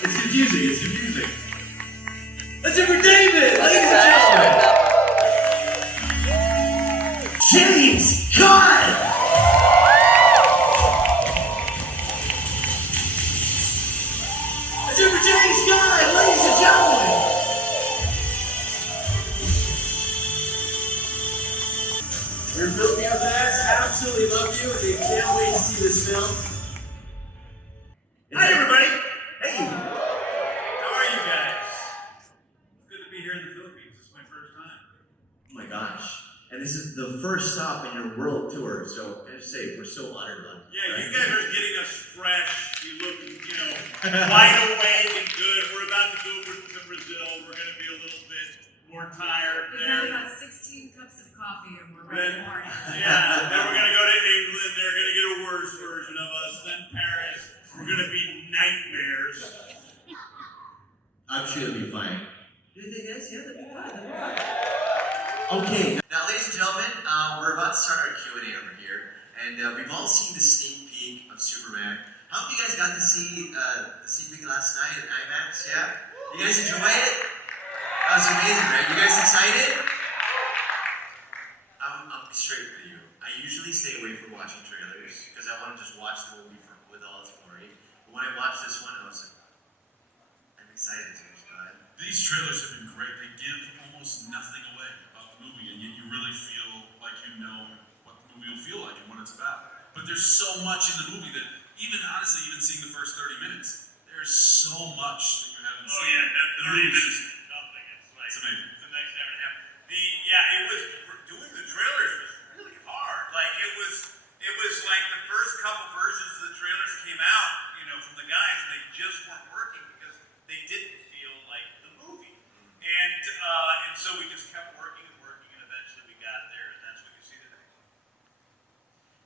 It's confusing, it's confusing. Let's hear for David, ladies and gentlemen. James Gunn! Let's hear for James Gunn, ladies and gentlemen. Your Filipino fans absolutely love you and they can't wait to see this film. Hi everybody! Hey! How are you guys? It's good to be here in the Philippines. This is my first time. Oh my gosh. And this is the first stop in your world tour, so I just say we're so honored on. Yeah, you guys are getting us fresh. You look, wide awake and good. We're about to go to Brazil. We're going to be a little bit more tired there. We've had about 16 cups of coffee and we're ready to party. Yeah, then we're going to go to England. They're going to get a worse version of us. Then Paris. We're going to be nightmares. I'm sure it'll be fine. Do you think yes? Yeah, that'll be fine. Okay. Now, ladies and gentlemen, we're about to start our Q&A over here, and we've all seen the sneak peek of Superman. How many of you guys got to see the sneak peek last night at IMAX? Yeah? You guys enjoy it? That was amazing, right? You guys excited? I'll be straight with you. I usually stay away from watching trailers because I want to just watch the movie with all its glory. But when I watched this one, I was like, I'm excited to go. These trailers have been great. They give almost nothing away about the movie, and yet you really feel like you know what the movie will feel like and what it's about. But there's so much in the movie that even seeing the first 30 minutes, there's so much that you haven't seen. Oh yeah, 30 minutes is nothing. It's amazing. It's the next hour and a half. It was doing the trailers was really hard. Like it was like the first couple versions of the trailers came out, from the guys, and they just weren't working because they didn't feel like the movie. And so we just kept working, and eventually we got there, and that's what you see today.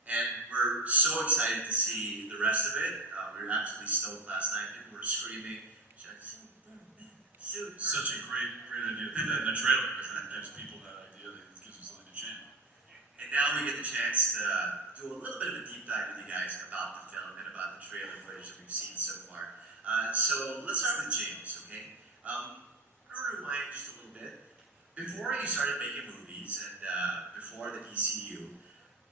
And we're so excited to see the rest of it. We were absolutely stoked last night. People were screaming. Such a great idea. And the trailer gives people that idea. That gives them something to chant. And now we get the chance to do a little bit of a deep dive with you guys about the film and about the trailer footage that we've seen so far. So let's start with James, okay? I'm going to rewind just a little bit. Before you started making movies and before the DCU,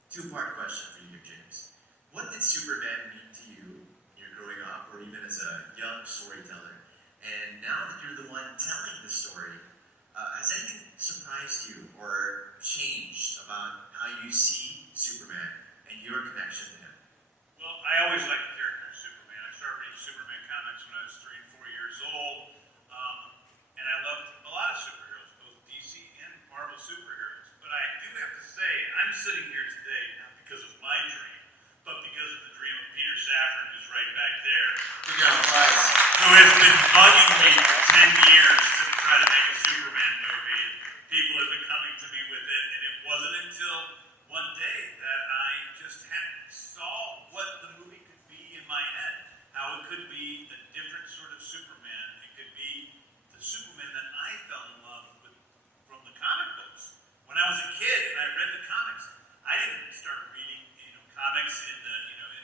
two-part question for you, James. What did Superman mean to you when you were growing up, or even as a young storyteller? And now that you're the one telling the story, has anything surprised you or changed about how you see Superman and your connection to him? Well, I always liked the character of Superman. I started reading Superman comics when I was 3 and 4 years old, and I loved a lot of superheroes, both DC and Marvel superheroes. But I do have to say, I'm sitting here today not because of my dream, but because of the dream of Peter Safran, who's right back there. Good job, guys. Who has been bugging me for 10 years to try to make a Superman movie, and people have been coming to me with it, and it wasn't until one day that I just saw what the movie could be in my head, how it could be a different sort of Superman. It could be the Superman that I fell in love with from the comic books. When I was a kid and I read the comics, I didn't start reading comics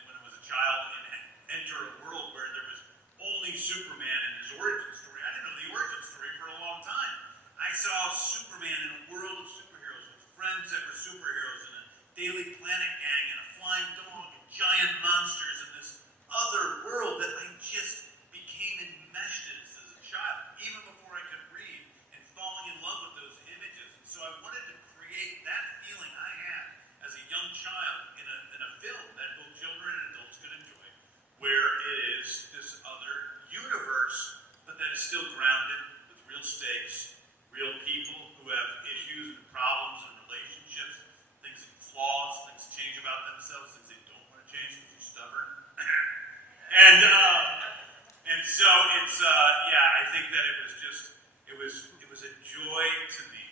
when I was a child and enter a world where there was only Superman and his origin story. I didn't know the origin story for a long time. I saw Superman in a world of superheroes with friends that were superheroes and a Daily Planet gang and a flying dog and giant monsters and this other world that I just became enmeshed in as a child, even before I could read, and falling in love with those images. And so I wanted to create that feeling I had as a young child in a film that both children and adults could enjoy, where it is this other universe, but that is still grounded with real stakes, real people who have issues and problems and relationships, things that flaws, things change about themselves, things they don't want to change because they're stubborn. and so it's I think that it was a joy to me,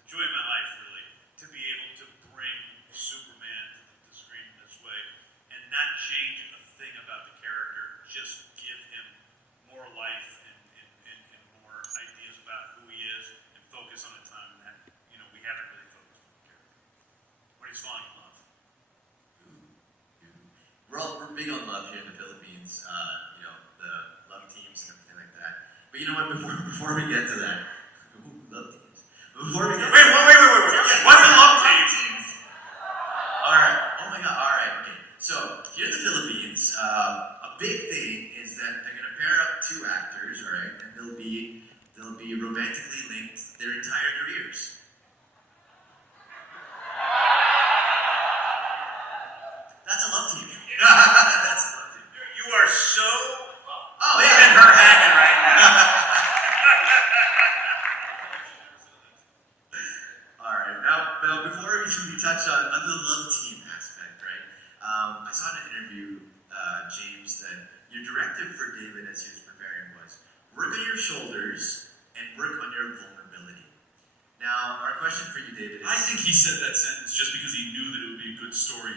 a joy in my life really, to be able to bring Superman to the screen in this way and not change a thing about the character, just give him more life and more ideas about who he is and focus on a time that we haven't really focused on the character. When he's falling in love. We're big on love here in the Philippines. The love teams and But you know what? Before we get to that, love teams. Before we get Wait. What's the love team? Teams. All right. Oh my God. All right. Okay. So here in the Philippines, a big thing is that they're gonna pair up two actors, all right, and they'll be romantically linked their entire careers. That's a love team. That's a love team. You are so Oh leaving yeah. her hanging right now. All right. Now before we touch on the love team aspect, right? I saw in an interview, James, that your directive for David as he was preparing was work on your shoulders and work on your vulnerability. Now, our question for you, David, is I think he said that sentence just because he knew that it would be a good story.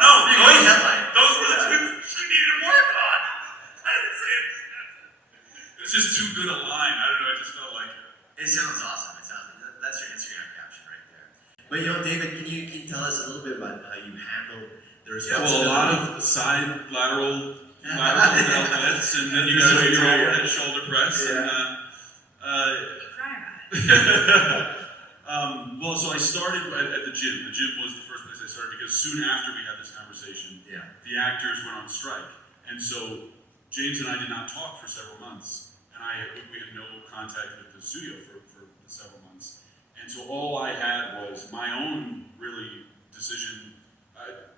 No, the only headline. those were the two she needed to work on. I didn't say it. It was just too good a line. I don't know. I just felt like It sounds awesome. That's your Instagram caption right there. But David, can you tell us a little bit about how you handle the responsibility? a lot of side lateral deadlifts, and then you got to do your overhead shoulder press. Yeah. Well, so I started at the gym. The gym was the first place I started because soon after we had this conversation, the actors went on strike, and so James and I did not talk for several months, and we had no contact with the studio for several months, and so all I had was my own really decision.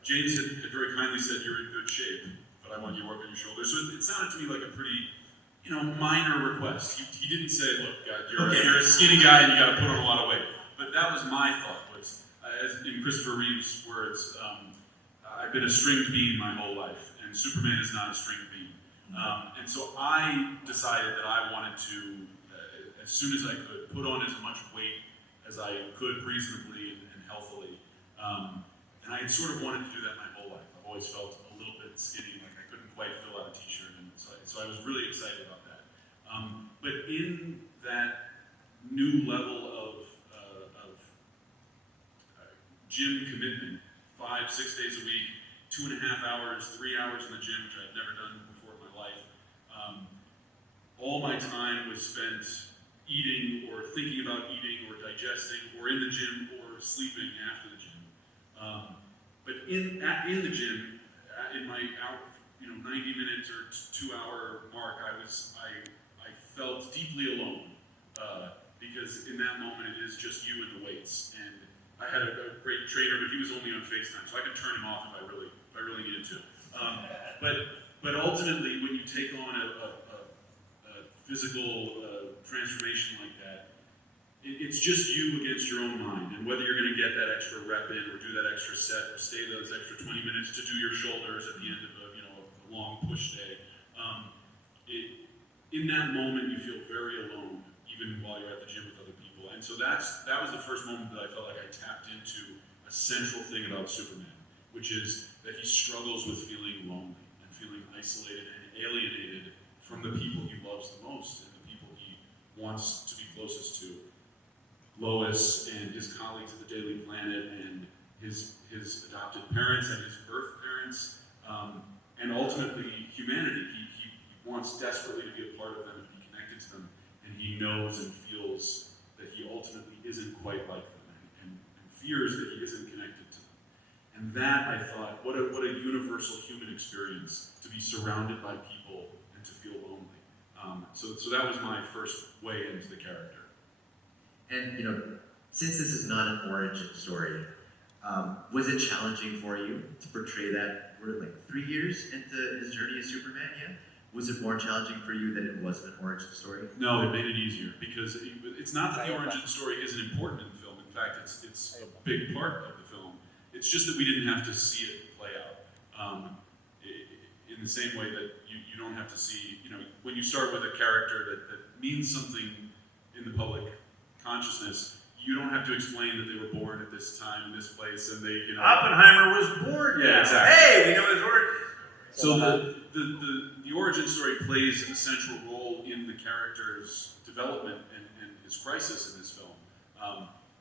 James had very kindly said, "You're in good shape, but I want you to work on your shoulders." So it sounded to me like a pretty, minor request. He didn't say, "Look, you're a skinny guy and you got to put on a lot of weight." But that was my thought. Was as in Christopher Reeve's words, "I've been a stringed bean my whole life, and Superman is not a stringed bean." And so I decided that I wanted to, as soon as I could, put on as much weight as I could reasonably and healthily. And I had sort of wanted to do that my whole life. I've always felt a little bit skinny, like I couldn't quite fill out a t-shirt, and so I was really excited about that. But in that new level of gym commitment, 5-6 days a week, 2.5 hours, 3 hours in the gym, which I've never done before in my life, all my time was spent eating or thinking about eating or digesting or in the gym or sleeping after the gym. But in the gym, in my 90-minute or 2-hour mark, I felt deeply alone because in that moment it is just you and the weights. And I had a great trainer, but he was only on FaceTime, so I could turn him off if I really needed to. But ultimately, when you take on a physical transformation like that, it's just you against your own mind, and whether you're going to get that extra rep in, or do that extra set, or stay those extra 20 minutes to do your shoulders at the end of a long push day. In that moment, you feel very alone, even while you're at the gym with other people. And so that was the first moment that I felt like I tapped into a central thing about Superman, which is that he struggles with feeling lonely and feeling isolated and alienated from the people he loves the most and the people he wants to be closest to. Lois and his colleagues at the Daily Planet and his adopted parents and his birth parents, and ultimately humanity. He wants desperately to be a part of them and be connected to them, and he knows and feels that he ultimately isn't quite like them and fears that he isn't connected to them. And that, I thought, what a universal human experience to be surrounded by people and to feel lonely. So that was my first way into the character. And since this is not an origin story, was it challenging for you to portray that? We're like 3 years into his journey as Superman yet? Was it more challenging for you than it was an origin story? No, it made it easier because it's not that the origin story isn't important in the film. In fact, it's a big part of the film. It's just that we didn't have to see it play out. In the same way that you don't have to see, when you start with a character that means something in the public consciousness, you don't have to explain that they were born at this time, in this place, and they, Oppenheimer was born. Yeah, exactly. Hey, we know his origin. So the origin story plays a central role in the character's development and his crisis in this film.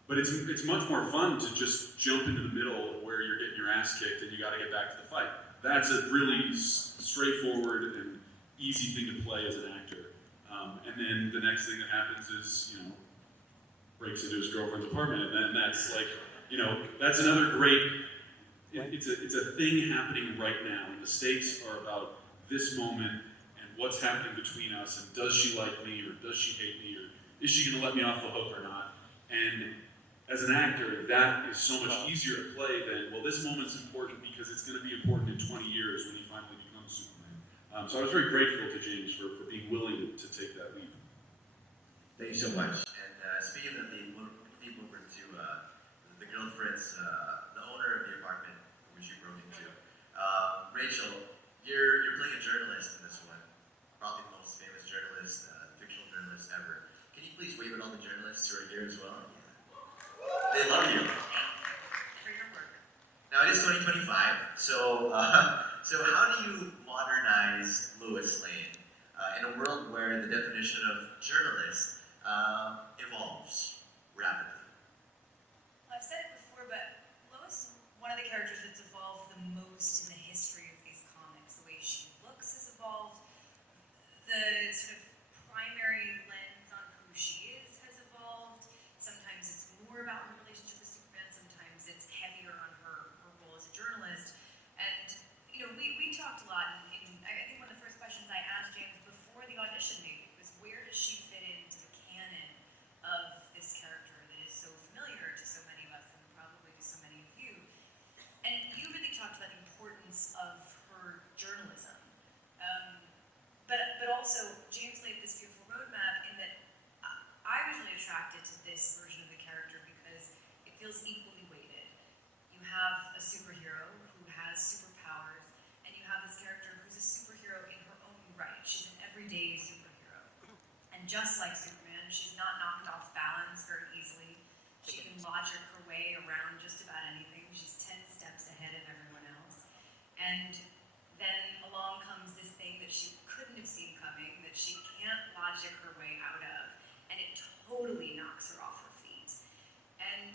But it's much more fun to just jump into the middle where you're getting your ass kicked and you got to get back to the fight. That's a really straightforward and easy thing to play as an actor. And then the next thing that happens is, breaks into his girlfriend's apartment, and then that's like, that's another great. It's a thing happening right now, and the stakes are about this moment and what's happening between us, and does she like me, or does she hate me, or is she going to let me off the hook or not? And as an actor, that is so much easier to play than, well, this moment's important because it's going to be important in 20 years when he finally becomes Superman. So I was very grateful to James for being willing to take that leap. Thank you so much. And speaking of the leap over to the girlfriend's, the owner of the apartment which you broke into, Rachel, you're playing a journalist in this one, probably the most famous journalist, fictional journalist ever. Can you please wave at all the journalists who are here as well? They love you. For your work. Now it is 2025, so how do you modernize Lois Lane in a world where the definition of journalist evolves rapidly? I've said it before, but Lois, one of the characters that's evolved the most in the history of these comics. The way she looks has evolved. The sort of primary lens on who she is has evolved. Sometimes it's more about her relationship with Superman. Sometimes it's heavier on her role as a journalist. And we talked a lot. I think one of the first questions I asked James before the audition maybe was, where does she fit into the canon of this character that is so familiar to so many of us and probably to so many of you? And you really talked about the importance of her journalism. But also, James laid this beautiful roadmap in that I was really attracted to this version of the character because it feels equally weighted. You have a superhero who has superpowers, and you have this character who's a superhero in her own right. She's an everyday superhero. And just like Superman, she's not knocked off balance very easily. She can logic her way around just about anything. She's 10 steps ahead of everyone else. And then along comes this thing that she couldn't have seen coming, that she can't logic her way out of, and it totally knocks her off her feet. And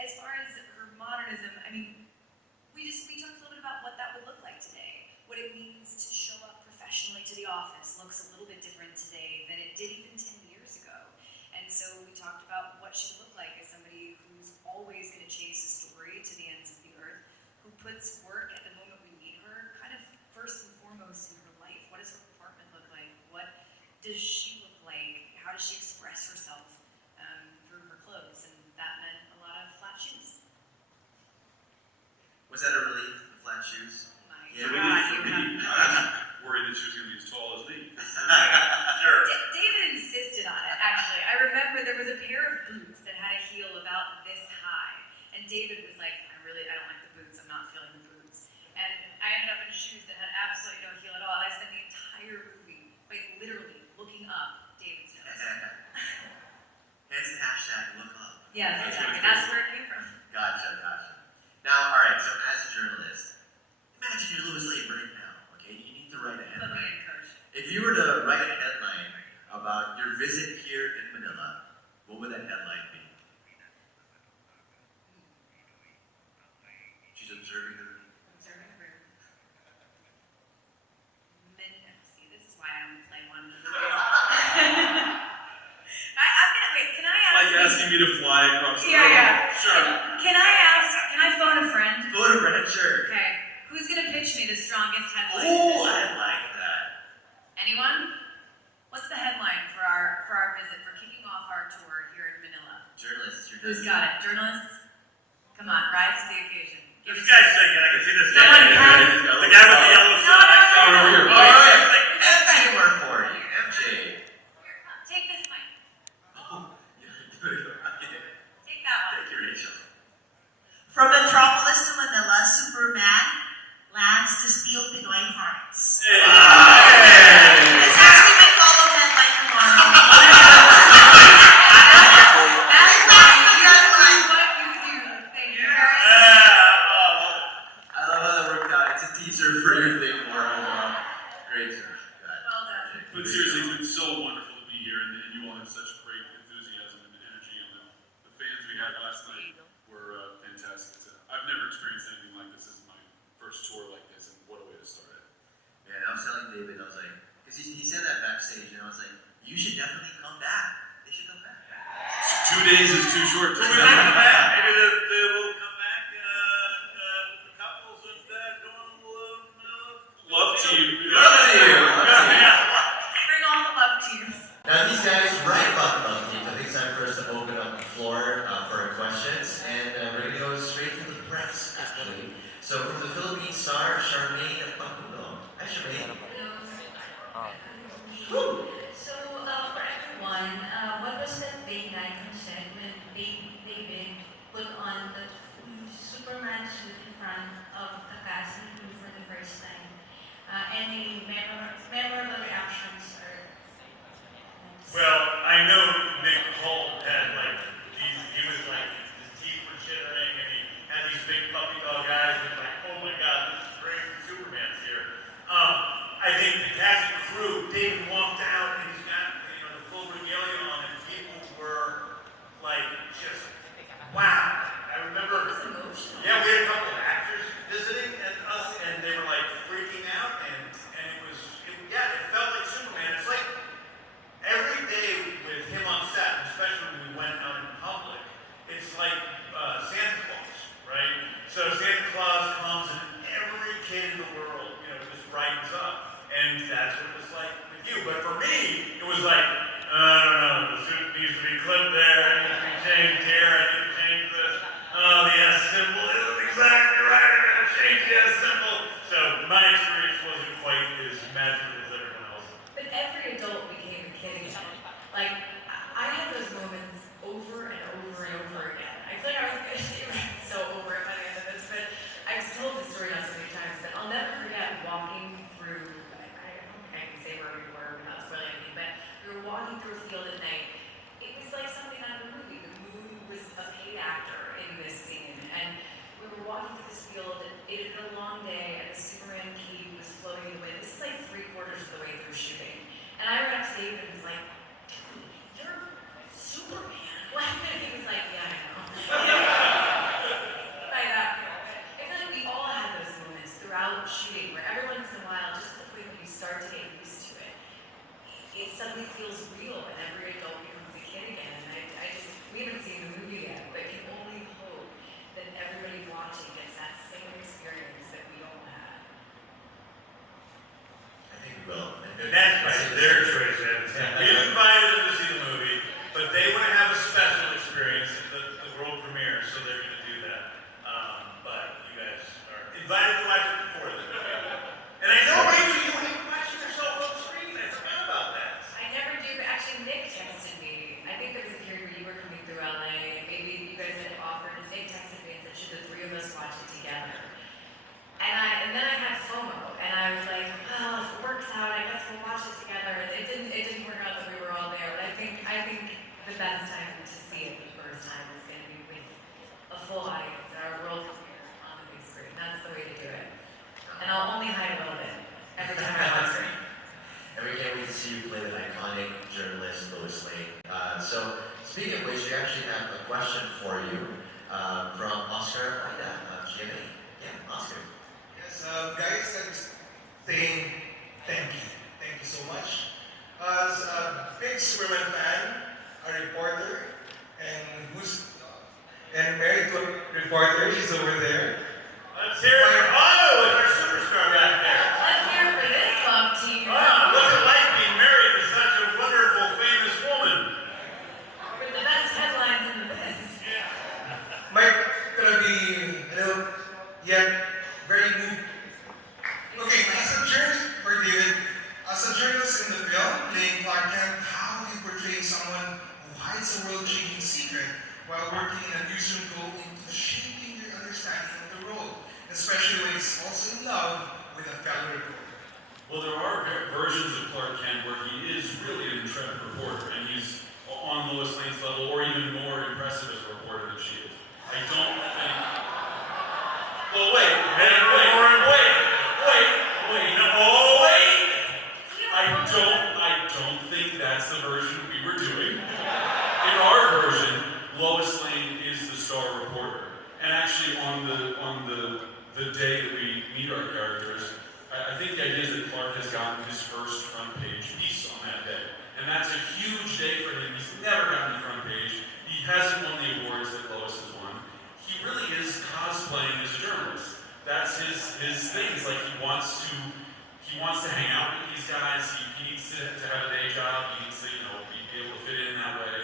as far as her modernism, I mean, we talked a little bit about what that would look like today, what it means to show up professionally to the office looks a little bit different today than it did even 10 years ago. And so we talked about what she would look like as somebody who's always going to chase a story to the ends of the earth, who puts work at the moment we need her, kind of first and foremost in her life. What does her apartment look like? What does she look like? How does she express herself through her clothes? And that meant a lot of flat shoes. Was that a relief, the flat shoes? Oh my Yeah, God, I was worried that she was going to be as tall as me. Sure. David insisted on it, actually. I remember there was a pair of boots that had a heel about this high. And David was like, I don't like the boots, I'm not feeling the boots. And I ended up in shoes that had absolutely no heel at all. I spent the entire movie, quite literally, looking up David's nose. Hence the hashtag look up. Yes, exactly. That's where it came from. Gotcha. Now, alright, so as a journalist, imagine you're Lois Lane right now, okay? You need to write a Put me headline. in, coach. If you were to write a headline about your visit here in Manila, what would that headline be? She's observing the room. Observing the room. See, this is why I don't play one of those. Can I ask? Like asking me to fly across the room. Yeah. Sure. Can I phone a friend? Phone a friend, sure. Okay. Who's gonna pitch me the strongest headline? Oh, I like that. Anyone? What's the headline for our visit, for kicking off our tour here in Manila? Journalists, you're Who's got it? Journalists? Come on, rise to the occasion. Give This it to guy's me. thinking, I can see this guy. Someone pass. The guy with the yellow shirt. No. Alright, MJ more for you. MJ. Take this mic. Oh, Take that one. thank you, Rachel. From Metropolis to Manila, Superman lands to steal Pinoy hearts. It's actually my follow headline tomorrow. That's what you do. Thank you very much. I love how that worked out. you should definitely come back. They should come back. 2 days is too short. So we will come back. Maybe they will come back with the couples and Love to you. Love to you. Bring all the love teams. Now these guys write about the love teams. I think it's time for us to open up the floor for questions, and we're gonna go straight to the press, actually. So from the Philippine star, Charmaine Papulo. Hi, Charmaine. Woo! So, for everyone, what was that big night on set when David put on the Superman suit in front of the cast and crew for the first time? Any memorable reactions or? Well, I know Nick Holt had he was like, his teeth were chittering and he had these big puppy dog eyes and like, oh my God, this is great, Superman's here. I think the cast and crew, David walked out and he's got, the full regalia on and people were like, just, wow. I remember, It was emotional. yeah, we had a couple of actors visiting us and they were like freaking out and it felt like Superman. It's like every day with him on set, especially when we went out in public, it's like Santa Claus, right? So Santa Claus comes and every kid in the world, just brightens up. And that's what it was like with you. But for me, it was like, I don't know, the suit needs to be clipped there, it needs to be changed here, I need to change this. Oh, the S symbol isn't exactly right, I gotta change the S symbol. So my experience wasn't quite as magical as everyone else. But every adult became a kid again. Like, I had those moments over and over and over again. I feel like I was so over it by the end of this, but I've told this story now so many times, but I'll never forget walking through, I don't think I can say where we were without spoiling anything, but we were walking through a field at night. It was like something out of a movie. The moon was a paid actor in this scene, and we were walking through this field. It had been a long day, and the Superman cape was floating in the wind. This is like 3/4 of the way through shooting. And I ran up to David and was like, dude, you're Superman. And he was like, yeah, I know. By that point. I feel like we all had those moments throughout shooting where every once in a while, just the point when you start to get used to it, it suddenly feels real and every adult becomes a kid again. And we haven't seen the movie yet, but can only hope that everybody watching gets that same experience that we all had. I think we will. And that's their choice. We invited them to see the movie, but they want to have a special experience at the world premiere, so they're going to do that. But you guys are invited to watch it before the movie. And I know, Rachel, you hate watching yourself on screen. I forgot about that. I never do, but actually Nick texted me. I think there was a period where you were coming through LA, and maybe you guys had offered, and Nick texted me and said, should the three of us watch it together? And then I had FOMO, and I was like, well, if it works out, I guess we'll watch it together. And it didn't work out that we were all there, but I think the best time to see it the first time is going to be with a full audience, our world premiere on the big screen. That's the way to do it. And I'll only hide a little bit every time I'm on screen. And we can't wait to see you play the iconic journalist Lois Lane. So speaking of which, we actually have a question for you from Oscar Aida of GMA. Yeah, Oscar. Yes, guys, I'm saying thank you. Thank you so much. As a big Superman fan, a reporter, and married to a reporter, she's over there. Let's hear it for with our superstar back there. Let's hear it for this love team. Wow, what's it like being married to such a wonderful, famous woman? With the best headlines in the biz. Might gonna be a little, yet very moving. Okay, as a journalist in the film, playing Clark Kent, how do you portray someone who hides a world-changing secret while working in a newsroom go into shaping your understanding of the role, especially when he's also in love with a fellow reporter? Well, there are versions of Clark Kent where he is really an intrepid reporter, and he's on Lois Lane's level, or even more impressive as a reporter than she is. I don't think. Well, wait. I don't think that's the version we were doing. In our version, Lois Lane is the star reporter, and actually on the day that we meet our characters, I think the idea is that Clark has gotten his first front page piece on that day, and that's a that's his thing. It's like he wants to hang out with these guys. He needs to have a day job. He needs to, be able to fit in that way.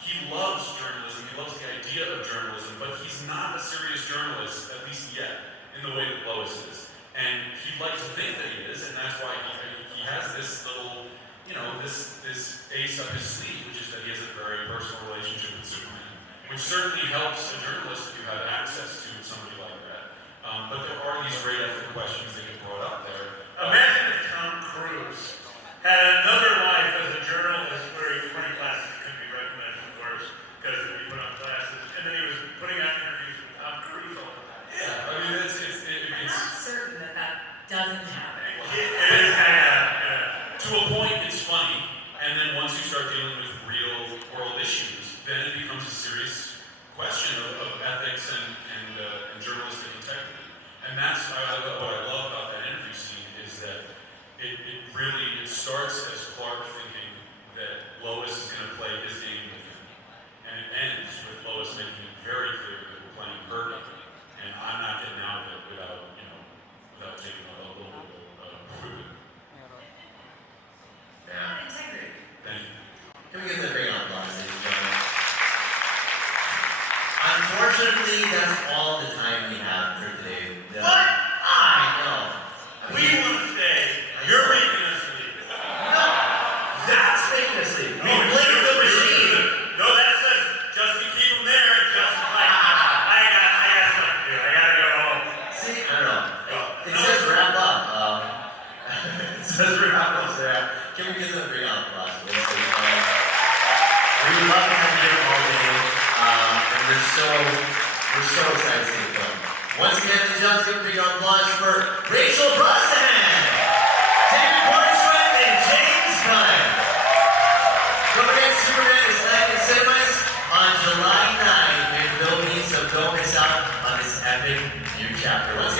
He loves journalism. He loves the idea of journalism, but he's not a serious journalist, at least yet, in the way that Lois is. And he'd like to think that he is, and that's why he has this little, this ace up his sleeve, which is that he has a very personal relationship with Superman, which certainly helps a journalist if you have access to somebody like that. But there are these great ethical questions that get brought up there. Imagine if Tom Cruise had another life as a journalist where he was wearing glasses, couldn't be recognized, of course, because he put on glasses, and then he was putting out interviews with Tom Cruise all the time. Yeah, I mean, I'm not certain that doesn't happen. It is kind of, to a point, it's funny, and then once you start dealing with real world issues, then it becomes a serious question of ethics and journalistic integrity. And that's what I love about that interview scene is that it starts as Clark thinking that Lois is going to play his game with him, and it ends with Lois making it very clear that we're playing her game, and I'm not getting out of it without taking a little bit of improvement. Yeah. Integrity. Thank you. Can we get the big applause, ladies and gentlemen? Unfortunately, that's all the time we have for today. But I know. we want to stay. You're making us leave. No, that's making us leave. We Oh, blink the shoot. machine. No, that says just to keep them there and just like, I got something to do. I gotta go home. See, I don't know. It No. says wrap up. It says wrap up. So can we get some big applause, please? We would love to have you here all day, and we're so excited to see the film. Once again, the judges give a big applause for Rachel Brosnahan, David Corenswet, and James Gunn. Don't forget, Superman is back in cinemas on July 9th in the Philippines, so don't miss out on this epic new chapter. Once again,